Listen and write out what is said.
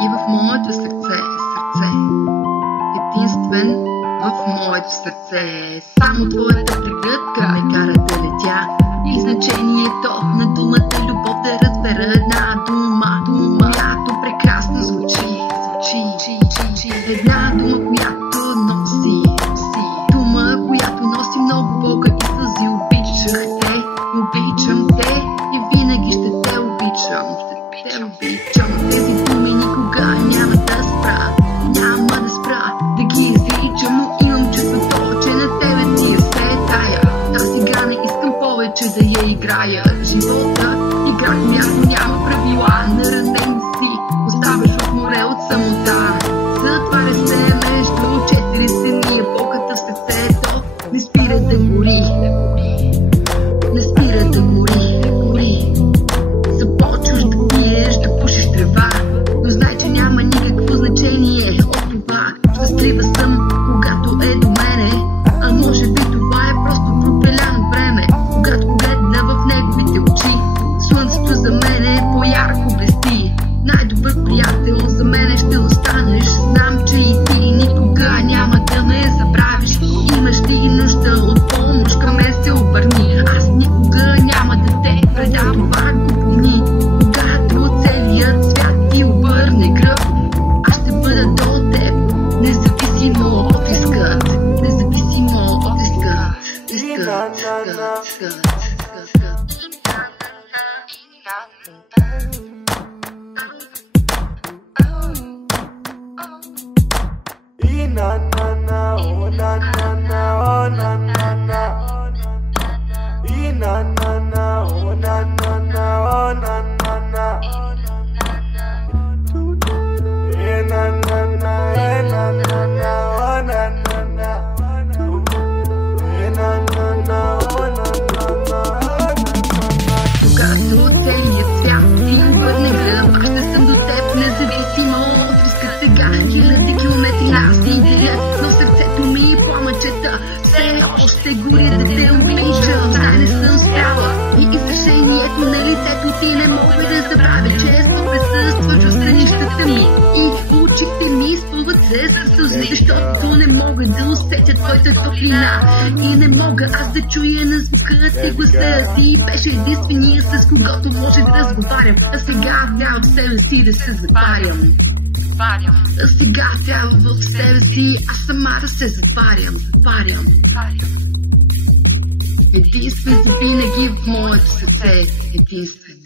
винаги в моето сърце, единствен в моето сърце. Само твоята прегръдка ме кара да летя и значението на думата любов да разбера. Една дума, която прекрасно звучи. Една дума, която носи, дума, която носи много Бога и сълзи. Обичах те, обичам те и винаги ще те обичам. Тези думи никога няма да спра да ги изричам, но имам чувството, че на тебе ти е все тая. Аз сега не искам повече да я играя. Живота игра, която няма правила. Наранен си, оставаш в море от самота. Затваря се между четири стени, епохата в сърцето не спира да гори. Не спира да гори. Започваш да пиеш, да пушиш трева, но знай, че няма никакво значение от това. Щастлива съм, когато е до мене, а може би това е просто пропиляно време. Когато погледна в неговите очи, слънцето за мене по-ярко блести. Най-добър приятел за мене ще останеш. Знам, че и ти никога няма да ме забравиш. Имаш ли нужда от помощ, към мен се обърни. Аз никога няма да те предам, това го помни. Когато целият свят ти обърне гръб, аз ще бъда до теб, независимо от искът. Когато целият свят ти обърне гръб, аз ще съм до теб, независимо от риска. Сега хиляди километри нас ни делят, но сърцето ми пламъчета все още гори да те обичам. Знай, не съм спяла и изражението на лицето ти не мога да забравя. Често присъстваш в сънищата ми и очите ми изпълват се със сълзи, защото не мога да усетя твоята топлина и не мога аз да чуя на звука ти. Гласа ти беше единствения, с когото може да разговарям, а сега трябва в себе си да се затварям. Сега трябва в себе си аз сама да се затварям. Единствен за винаги в моето сърце, единствен.